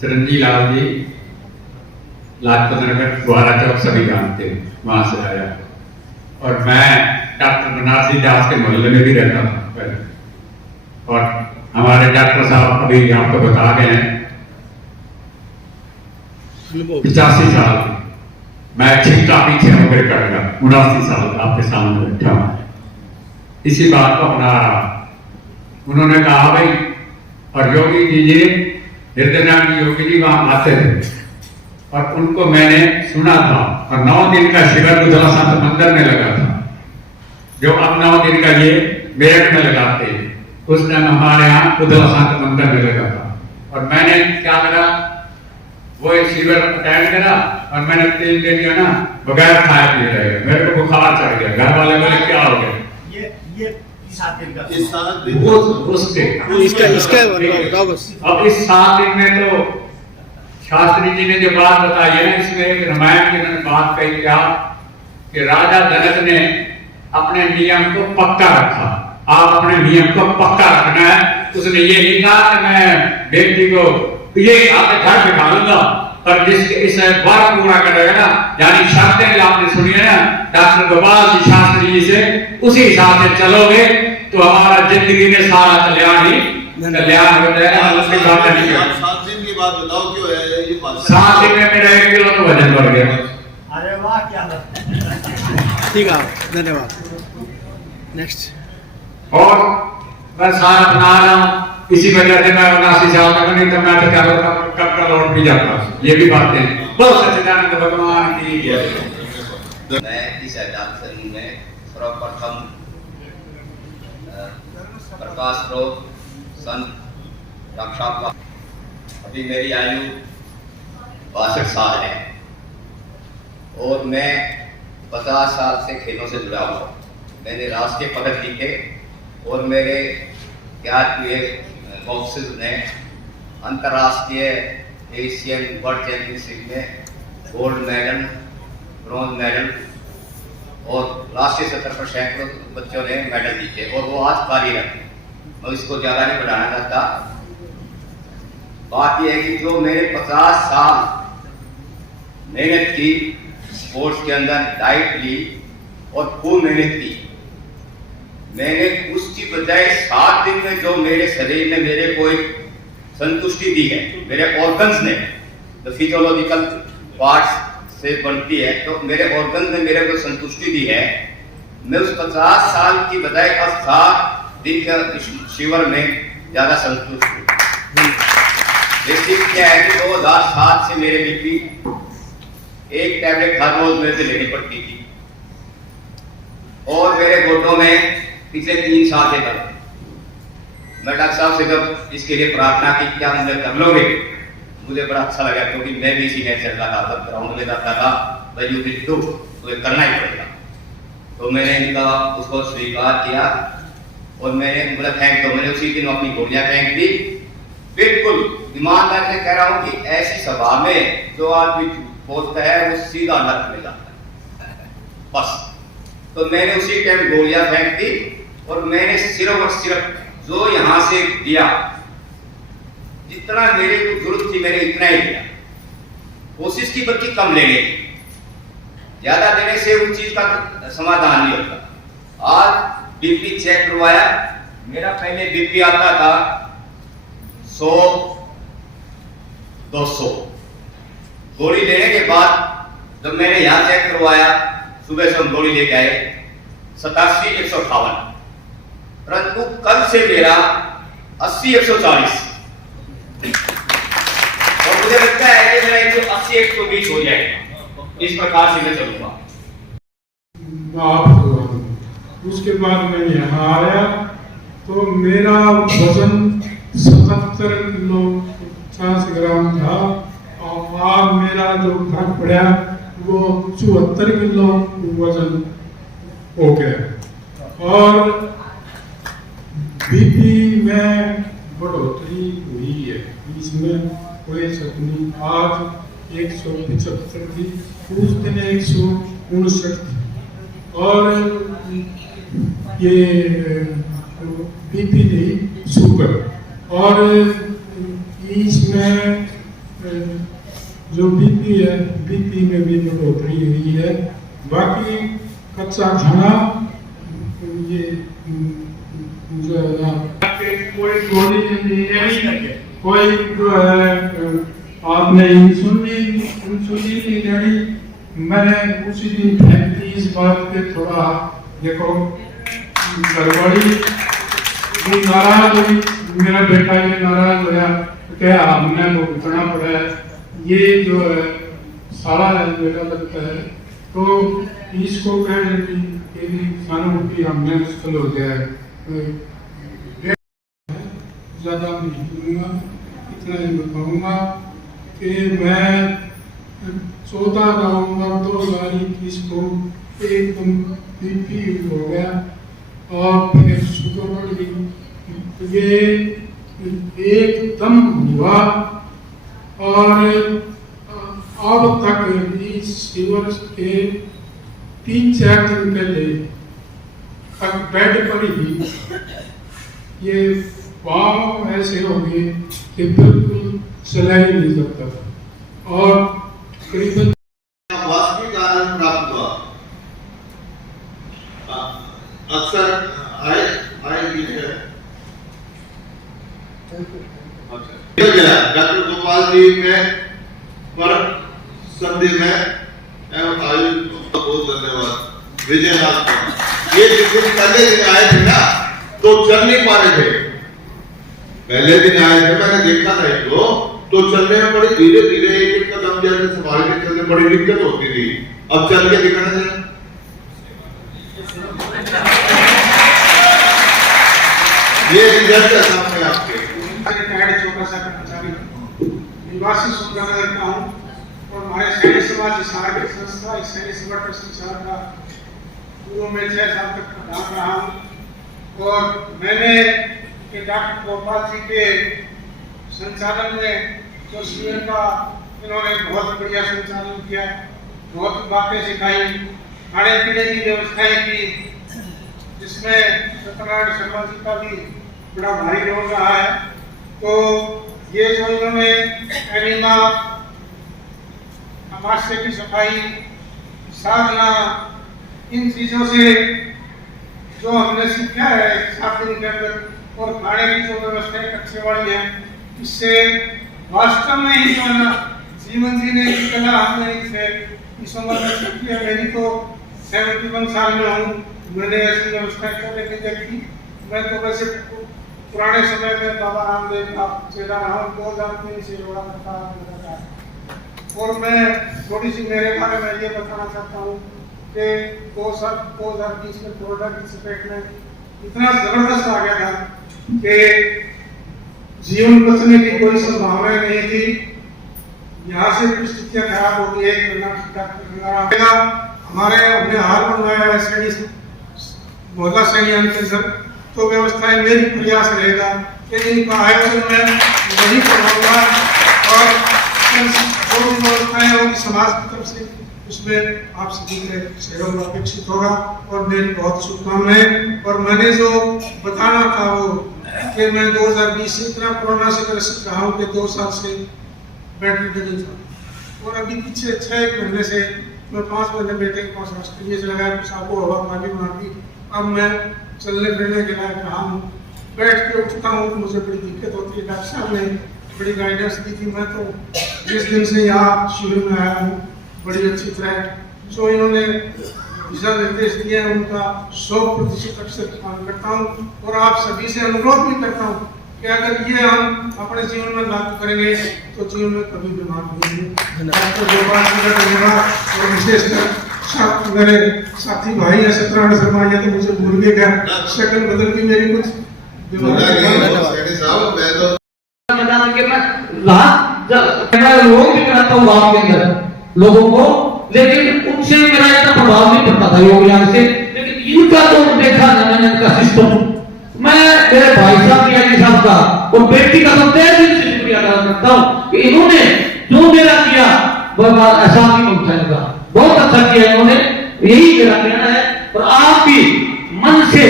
चरंजी लाल जी लाजपत नगर द्वारा चौक सभी जानते हैं, वहां से आया। और मैं डॉक्टर बनारसी दास के मोहल्ले में भी रहता था पहले। और हमारे डॉक्टर साहब अभी आपको बता गए हैं 85 साल मैं छिपता पीछे होकर कर गया, 79 साल आपके सामने बैठा हूं। इसी बात को अपना उन्होंने कहा भाई, और योगी जी हृदयनाथ योगी जी वहां आते थे और उनको मैंने सुना था। और 9 दिन का शिविर उधला संत मंदिर में लगा था, जो अब 9 दिन का ये मेरठ में लगाते हैं, उस टाइम हमारे यहाँ उधला संत मंदिर में लगा था। और मैंने क्या करा, वो एक शिविर अटेंड करा और मैंने 3 दिन का ना बगैर खाए पिए रहे, मेरे को बुखार चढ़ गया। घर वाले बोले क्या हो गया, अब इस 7 दिन में तो शास्त्री जी ने जो बात बताई है, इसमें रामायण की मैंने बात कही क्या कि राजा जनक ने अपने नियम को पक्का रखा। आप अपने नियम को पक्का रखना है। उसने ये नहीं कहा कि मैं बेटी को ये आपके घर पे डालूंगा, पर जिसके इस वर्ग पूरा करेगा ना, यानी शर्तें आपने सुनी है ना डॉक्टर गोपाल जी शास्त्री जी से, उसी हिसाब से चलोगे तो हमारा जिंदगी में सारा कल्याण ही कल्याण हो जाएगा। उसकी बात नहीं है। 7 दिन की बात बताओ क्यों है ये बात? 7 दिन में मेरा 1 किलो तो वजन बढ़ गया। अरे वाह क्या ठीक है, धन्यवाद। नेक्स्ट। और मैं सारा अपना रहा हूँ, इसी वजह से मैं 79 साल तक नहीं तो मैं तो कब लौट भी जाता। ये भी बातें बहुत सच्चिदानंद भगवान की है। मैं इस एडाप्शन में सर्वप्रथम प्रकाश रोग संत रक्षा का, अभी मेरी आयु 62 साल है और मैं 50 साल से खेलों से जुड़ा हुआ। मैंने राष्ट्रीय पदक जीते और मेरे ज्ञात हुए बॉक्सर्स ने अंतर्राष्ट्रीय एशियन वर्ल्ड चैंपियनशिप में गोल्ड मेडल, ब्रॉन्ज मेडल और राष्ट्रीय स्तर पर सैकड़ों बच्चों ने मेडल जीते और वो आज कार्यरत है। मैं इसको ज़्यादा नहीं बढ़ाना चाहता। बात यह है कि जो मैंने 50 साल मेहनत की स्पोर्ट्स के अंदर, डाइट ली और खूब मेहनत की, मैंने उसकी बजाय 7 दिन में जो मेरे शरीर ने मेरे को एक संतुष्टि दी है, मेरे ऑर्गन्स ने, जो फिजियोलॉजिकल पार्ट्स से बनती है, तो मेरे ऑर्गन्स ने मेरे को संतुष्टि दी है। मैं उस 50 साल की बजाय अब 7 दिन के शिविर में ज्यादा संतुष्ट हूँ। बेसिक क्या है कि 2007 से मेरे बीपी एक टैबलेट हर रोज मेरे से लेनी पड़ती थी और मेरे घुटनों में पिछले 3 साल से दर्द। मैं डॉक्टर साहब से जब इसके लिए प्रार्थना की क्या मुझे कर लोगे, मुझे बड़ा अच्छा लगा क्योंकि मैं भी इसी में चल रहा था। जब ग्राउंड में जाता था भाई यू विल डू, तो करना ही पड़ेगा। तो मैंने इनका उसको स्वीकार किया और मैंने बोला थैंक यू। मैंने उसी दिन अपनी गोलियां फेंक दी। बिल्कुल ईमानदारी से कह रहा हूँ कि ऐसी सभा में जो आदमी बोलता है वो सीधा नरक में जाता है बस। तो मैंने उसी टाइम गोलियां फेंक दी और मैंने सिर्फ और सिर्फ जो यहाँ से दिया, जितना मेरे को जरूरत थी मैंने इतना ही दिया। कोशिश की बल्कि कम लेने की, ज्यादा देने से उस चीज का समाधान नहीं होता। आज बीपी चेक करवाया, मेरा पहले बीपी आता था 100 200। गोली लेने के बाद जब मैंने यहाँ चेक करवाया, सुबह से हम गोली लेके आए 87 158, परंतु कल से मेरा 80 140 और मुझे लगता है कि मेरा 180 120 हो जाएगा। इस प्रकार से मैं चलूंगा। उसके बाद मैं यहाँ आया तो मेरा वजन 77 किलो 50 ग्राम था और आज मेरा जो फर्क पड़ा वो 74 किलो वजन हो गया और बीपी में बढ़ोतरी हुई है, इसमें कोई शक नहीं। आज 175 थी, उस दिन 159 थी और ये बीपी नहीं शुगर। और इसमें जो बीपी है, बीपी में भी बढ़ोतरी हुई है। बाकी कच्चा खाना ये कोई गोली नहीं, कोई जो है आपने इंसुलिन नहीं लेनी। मैंने उसी दिन फेंक दी इस बात पे थोड़ा देखो गड़बड़ी, नाराज हुई मेरा बेटा, ये नाराज होया क्या हमने को भुगतना पड़ा है, ये जो है सारा मेरा लगता है। तो इसको कह कि हमने सफल हो गया है। ज्यादा नहीं दूंगा, इतना ही बताऊंगा कि मैं 14 नवंबर 2021 को एकदम बीपी हो गया और फिर शुगर बढ़ गई। ये एकदम हुआ और अब तक इस शिविर के 3-4 दिन पहले बेड पर ही ये पाँव ऐसे हो गए कि बिल्कुल चला ही नहीं सकता था और करीबन वास्तविक आनंद प्राप्त हुआ। अक्सर आए डॉक्टर गोपाल जी में पर संधि में एवं आयु बहुत धन्यवाद विजयनाथ। ये जिस दिन पहले दिन आए थे ना तो चल नहीं पा रहे थे। पहले दिन आए थे मैंने देखा था इनको तो चलने में बड़ी धीरे धीरे एक कदम जैसे संभाल के चलने बड़ी दिक्कत होती थी। अब चल के दिखाने से ये रिजल्ट है सामने आपके। छोटा सा कर्मचारी निवासी सुंदरनगर का हूँ और हमारे सैनिक समाज हिसार की संस्था सैनिक संगठन संचार का पूर्व में 6 साल तक प्रधान रहा हूँ और मैंने डॉक्टर गोपाल जी के संचालन में जो शिविर का इन्होंने बहुत बढ़िया संचालन किया, बहुत बातें सिखाई, खाने पीने की व्यवस्थाएं की, जिसमें सत्यनारायण शर्मा जी का भी बड़ा भारी रोल रहा है। तो ये जो इन्होंने एनिमा, आमाशय की सफाई, साधना, इन चीजों से जो हमने सीखा है 7 दिन के अंदर और खाने की जो व्यवस्था कच्चे वाली है, इससे वास्तव में ही जो है ना जीवन जीने की कला हमने इसे इस उम्र में सीखी है। मेरी तो 71 साल में हूँ, मैंने ऐसी व्यवस्था कभी नहीं देखी। मैं तो वैसे पुराने समय में बाबा रामदेव का चेला रहा हूँ, 2003 से योगा करता है। और मैं थोड़ी सी मेरे बारे में ये बताना चाहता हूँ कि 2020 में कोरोना की चपेट में इतना जबरदस्त आ गया था कि जीवन बचने की कोई संभावना नहीं थी। यहाँ से परिस्थितियाँ खराब हो गई है। हमने हाल बनवाया है सैनिक मोहल्ला सैनिक के अंदर, तो व्यवस्थाएं मेरी प्रयास रहेगा कि इनका आयोजन मैं वही करवाऊंगा और जो भी व्यवस्थाएं होगी समाज की तरफ से उसमें आप सभी के सहयोग अपेक्षित होगा और मेरी बहुत शुभकामनाएं। और मैंने जो बताना था वो कि मैं 2020 से इतना कोरोना से ग्रसित रहा हूँ कि 2 साल से बेड रिडन था और अभी पीछे 6 महीने से मैं 5 महीने बेटे के पास ऑस्ट्रेलिया चला गया, कुछ आपको हवा पानी बना दी। अब मैं चलने फिरने के लायक रहा हूँ, बैठ के उठता हूँ तो मुझे बड़ी दिक्कत होती है। डॉक्टर साहब ने बड़ी गाइडेंस दी थी। मैं तो जिस दिन से यहाँ शिविर में आया हूँ बड़ी अच्छी तरह जो इन्होंने दिशा निर्देश दिए हैं उनका 100% अक्सर पालन करता हूँ और आप सभी से अनुरोध भी करता हूँ कि अगर ये हम अपने जीवन में लागू करेंगे तो जीवन में कभी बीमार नहीं। डॉक्टर गोपाल जी का धन्यवाद और विशेषकर मेरे साथी भाई है सत्यनारायण शर्मा, ये तो मुझे भूल गए क्या शक्ल बदल की मेरी कुछ मैदान के मैं लोग भी कराता हूँ गाँव के अंदर लोगों को, लेकिन उनसे मेरा इतना प्रभाव नहीं पड़ता था योग ज्ञान से। लेकिन इनका तो देखा ना मैंने इनका सिस्टम, मैं मेरे भाई साहब या साहब का और बेटी का तो तहे दिल से शुक्रिया अदा करता हूँ कि इन्होंने जो मेरा किया वह ऐसा नहीं पहुंचाएगा, बहुत अच्छा किया इन्होंने, यही मेरा कहना है। और आप भी मन से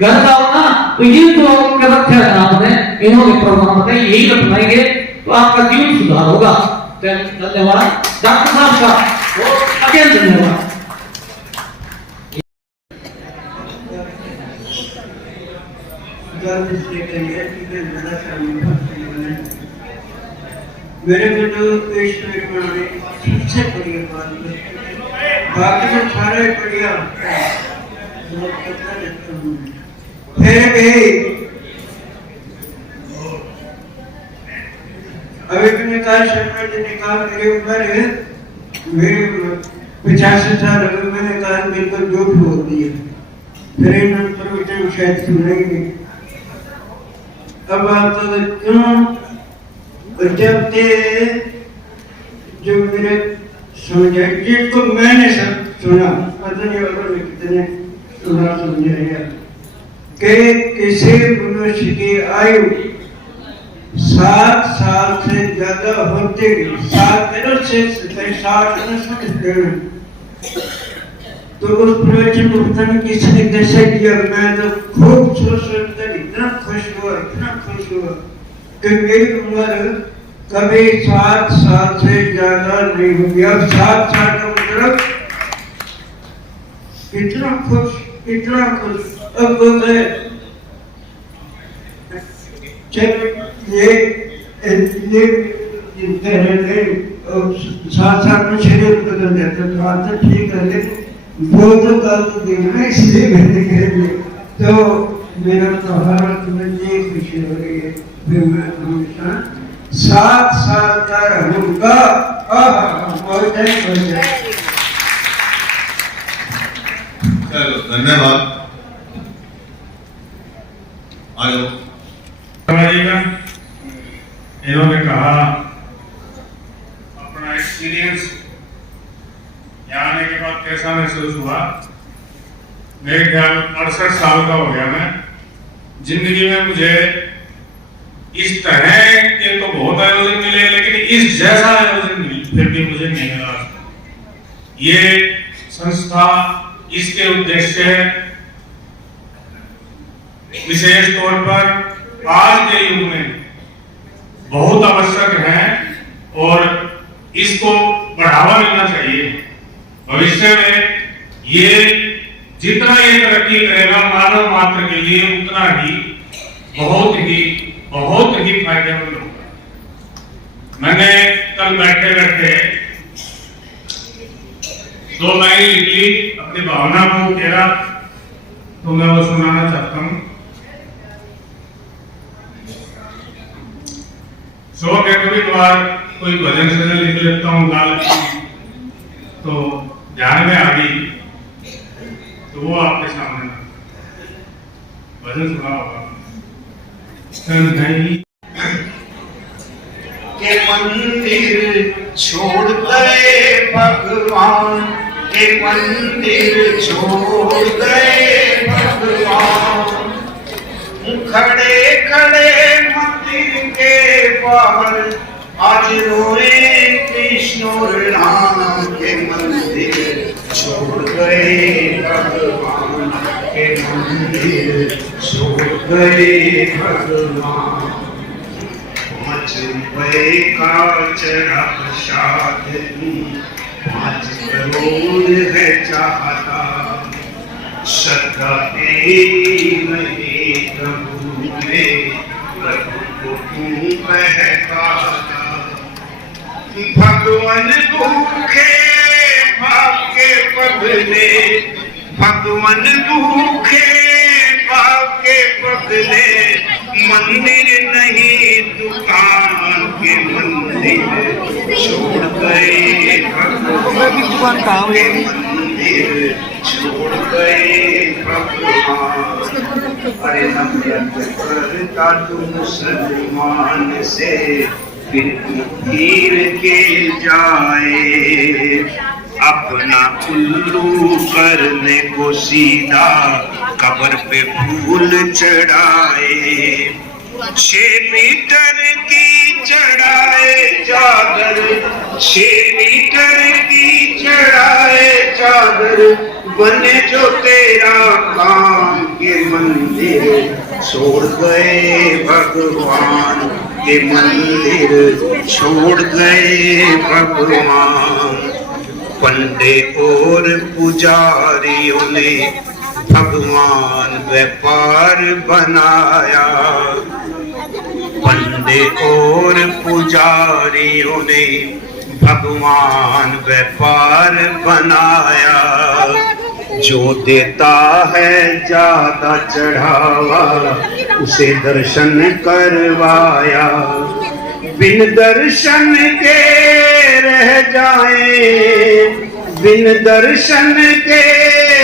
घर जाओ ना तो ये जो रखा है आपने इन्होंने प्रोग्राम बताए यही अपनाएंगे तो आपका जीवन सुधार होगा। धन्यवाद डॉक्टर साहब का और अगेन धन्यवाद। मेरे को जो पेश करने सबसे बढ़िया बात बाकी तो सारे बढ़िया फिर भी अभी भी निकाल शर्मा जी निकाल मेरे ऊपर है, मेरे 85 साल अभी मैंने कहा बिल्कुल झूठ होती है, फिर इन प्रवचन शायद सुनेंगे। अब आप तो क्यों जब ते जो मेरे समझा जिसको मैंने सब सुना पता नहीं और कितने सुना समझाएगा कि किसी मनुष्य की आयु 7 साल से ज्यादा होते 7 से 60 तो उस प्रोजेक्ट को पता नहीं किसने कैसे किया, मैं तो खूब सोचकर इतना खुश हुआ कि मेरी उम्र कभी 7 साल से ज्यादा नहीं हुई। अब 7 साल का मतलब इतना खुश। अब बोलते ये 7 साल में शरीर बदल जाता तो बात तो ठीक है, लेकिन वो तो कल देना, इसलिए मैंने कह दिया। तो मेरा त्योहार तुम्हें ये खुशी हो रही है, फिर मैं हमेशा 7 साल का रहूंगा। चलो धन्यवाद। आयो इन्होंने कहा अपना एक्सपीरियंस यहाँ आने के बाद कैसा महसूस हुआ। मेरे ख्याल 68 साल का हो गया मैं। जिंदगी में मुझे इस तरह के तो बहुत आयोजन मिले, लेकिन इस जैसा आयोजन फिर भी मुझे नहीं मिला। ये संस्था, इसके उद्देश्य विशेष तौर पर आज के युग में बहुत आवश्यक है और इसको बढ़ावा मिलना चाहिए। भविष्य में ये जितना ये तरक्की करेगा मानव मात्र के लिए उतना ही बहुत ही फायदेमंद होगा। मैंने कल बैठे 2 लाइन लिखी, अपनी भावना को घेरा, तो मैं वो सुनाना चाहता हूँ। शौक है कभी कभार कोई भजन सजन लिख लेता हूँ, गा लेता हूँ, तो ध्यान में आ गई तो वो आपके सामने भजन सुना होगा। के मंदिर छोड़ गए भगवान, के मंदिर छोड़ गए भगवान, खड़े खड़े मंदिर के बाहर आज रोए कृष्ण और राम। के मंदिर छोड़ गए भगवान, के मंदिर छोड़ गए भगवान। 5 रुपए का चढ़ा प्रसाद, 5 करोड़ है चाहता, श्रद्धा तेरी नहीं प्रभु में, प्रभु को तू बहकाता। भगवान भूखे भाग के पगले, भगवान भूखे भाग के पगले, मंदिर नहीं दुकान, के मंदिर छोड़ गए भगवान, के मंदिर छोड़ गए भगवान। अरे नफरत करता तू मुसलमान से, फिर तीर के जाए, अपना उल्लू करने को सीधा कब्र पे फूल चढ़ाए। 6 मीटर की चढ़ाए चादर, 6 मीटर की चढ़ाए चादर, बने जो तेरा काम। के मंदिर छोड़ गए भगवान, के मंदिर छोड़ गए भगवान। पंडे और पुजारियों ने भगवान व्यापार बनाया, पंडे और पुजारियों ने भगवान व्यापार बनाया। जो देता है ज्यादा चढ़ावा, उसे दर्शन करवाया। बिन दर्शन के रह जाए, बिन दर्शन के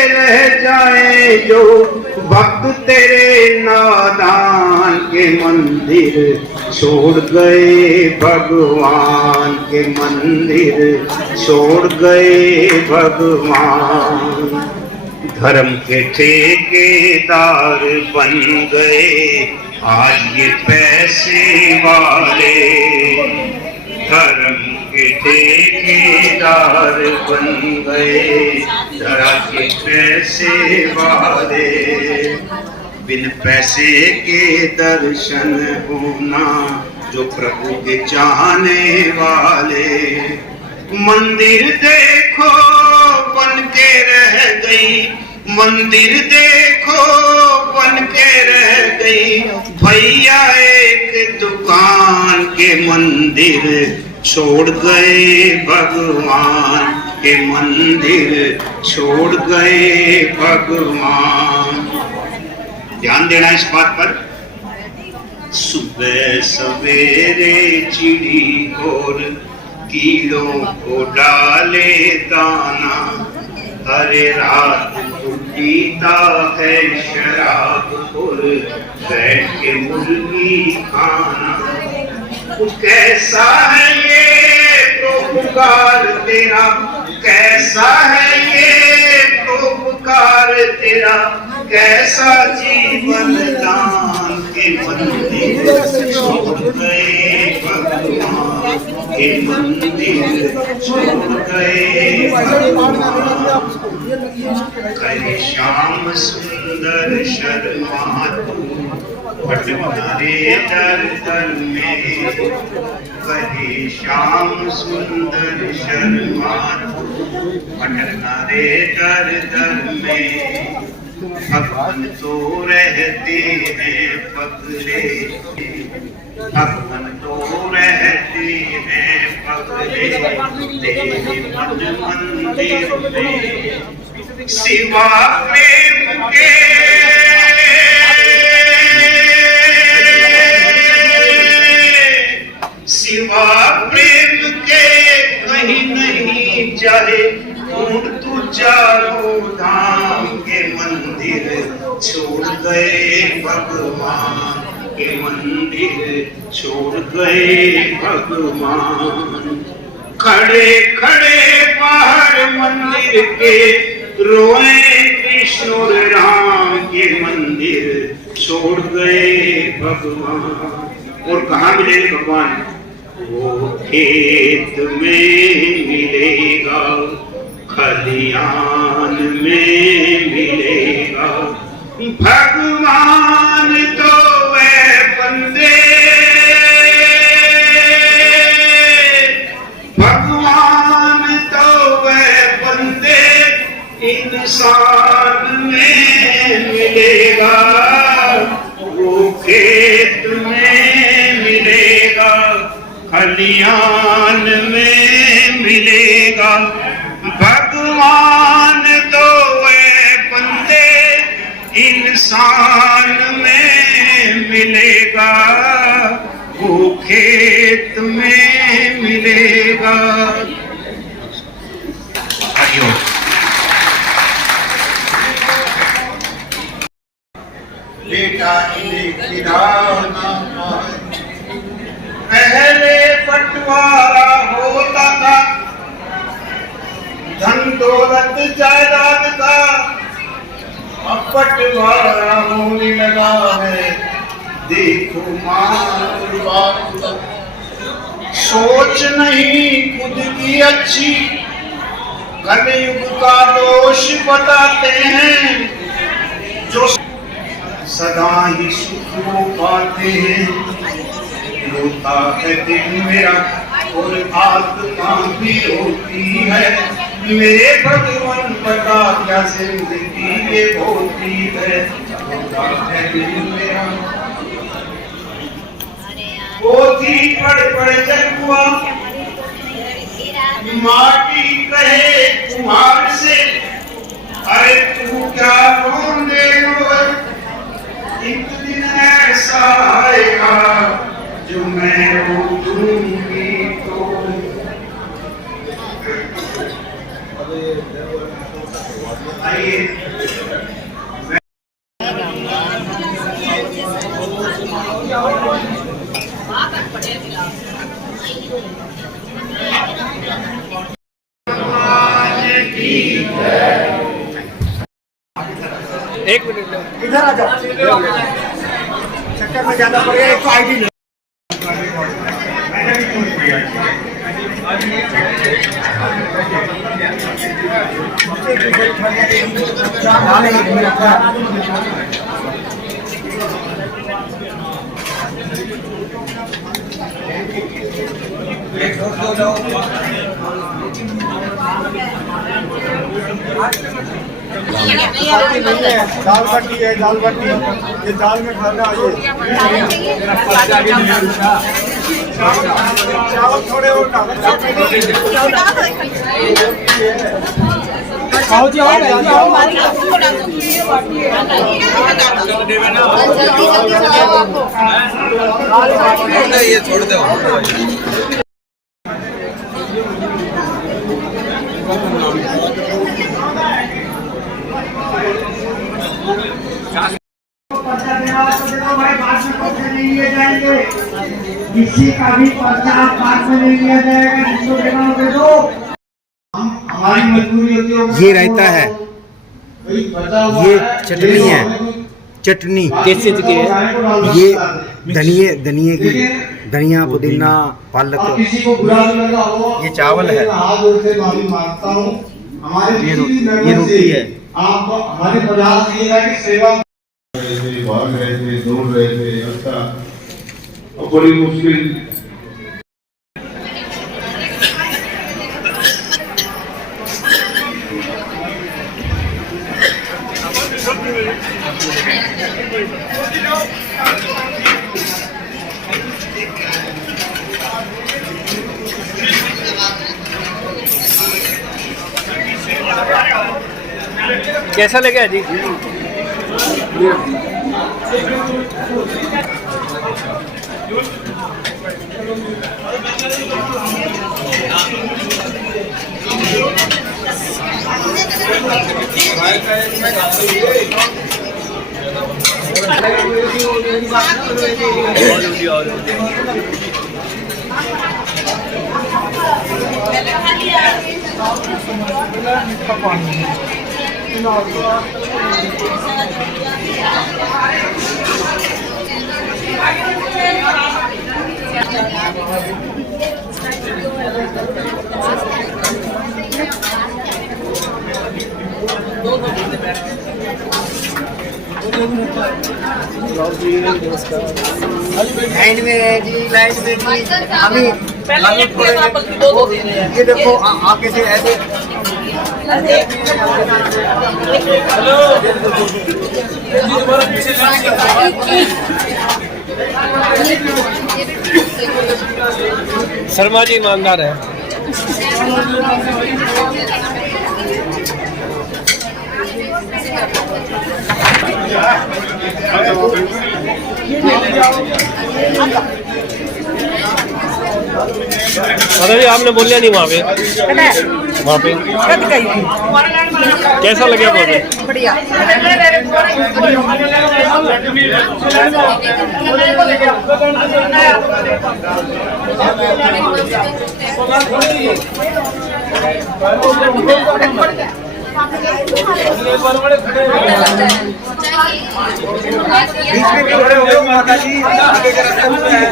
रह जाए जो भक्त तेरे नादान। के मंदिर छोड़ गए भगवान, के मंदिर छोड़ गए भगवान। धर्म के ठेकेदार बन गए आज ये पैसे वाले, धर्म के ठेकेदार बन गए जरा के पैसे वाले। बिन पैसे के दर्शन होना जो प्रभु के चाहने वाले। मंदिर देखो बन के रह गई, मंदिर देखो बन के रह गई। भैया एक दुकान के मंदिर छोड़ गए भगवान के, मंदिर छोड़ गए भगवान। ध्यान देना इस बात पर। सुबह सवेरे चिड़ी और कीड़ों को डाले दाना, अरे रात को पीता है शराब और बैठ के मुर्गी खाना। कैसा है ये तो पुकार तेरा, कैसा है ये तो पुकार तेरा। कैसा जीवन दान के मंदिर छोड़ गए भगवान के, मंदिर छोड़ गए भगवान। कहे श्याम सुंदर शर्मा तू भटकारे दर दर में। कहे श्याम सुंदर शर्मा तू भटकारे दर दर में। भगवान तो रहते हैं पगले, भगवान तो रहते हैं पगले तेरे मन मंदिर में। सिवा प्रेम के सिवा प्रेम के कहीं नहीं जाए। ढूंढ तू चारों धाम के मंदिर छोड़ गए भगवान के, मंदिर छोड़ गए भगवान। खड़े खड़े बाहर मंदिर के रोए कृष्ण और राम के, मंदिर छोड़ गए भगवान। और कहाँ मिलेंगे भगवान? वो खेत में मिलेगा, खलियान में मिलेगा। भगवान तो वे बंदे, भगवान तो वे बंदे इंसान में मिलेगा। वो खेत में मिलेगा, खलियान में मिलेगा। भगवान तो वे बंदे इंसान में मिलेगा, वो खेत में मिलेगा। बेटा इन्हें खिलाना पहले बंटवारा होता था, धन दौलत जायदाद का अब बंटवारा होने लगा है। देखो मां बाप सोच नहीं खुद की अच्छी, कलयुग का दोष बताते हैं। जो सदा ही सुख पाते हैं, रोता है दिल मेरा और आत्मा भी होती है। मेरे भगवान पता क्या जिंदगी ये होती है। रोता है दिल मेरा, पोथी पढ़ जब हुआ माटी कहे कुम्हार से, अरे तू क्या ढूंढे हो, एक दिन ऐसा आएगा जो मैं रो दूंगी तो। आइए एक मिनट इधर आ जाओ, चक्कर में ज्यादा पड़ गया। एक तो आईडी दाल बाटी है, दाल बाटी ये दाल में खाना चावल थोड़े और ये छोड़ दो। किसी का भी पर्चा बाद में नहीं लिया जाएगा, जिसको देना हो दे दो। हमारी मजबूरी होती है। ये रायता है, ये चटनी है, चटनी किस चीज की है? ये धनिए की, धनिया पुदीना पालक। किसी को बुरा लगा हो, ये चावल है, हाथ जोड़ के माफी मांगता हूँ। हमारे ये रोटी है। आप हमारे प्रयास ये है कि सेवा भाग रहे थे, दौड़ रहे थे, अच्छा और बड़ी मुश्किल। कैसा लगा जी? लाइन में है जी, लाइन में जी। अभी ये देखो आगे से ऐसे शर्मा जी ईमानदार है। जी आपने बोलिया नहीं वहाँ पे कैसा लगे आपको? बढ़िया। बीच में खड़े हो गए माता जी, आगे का रास्ता है।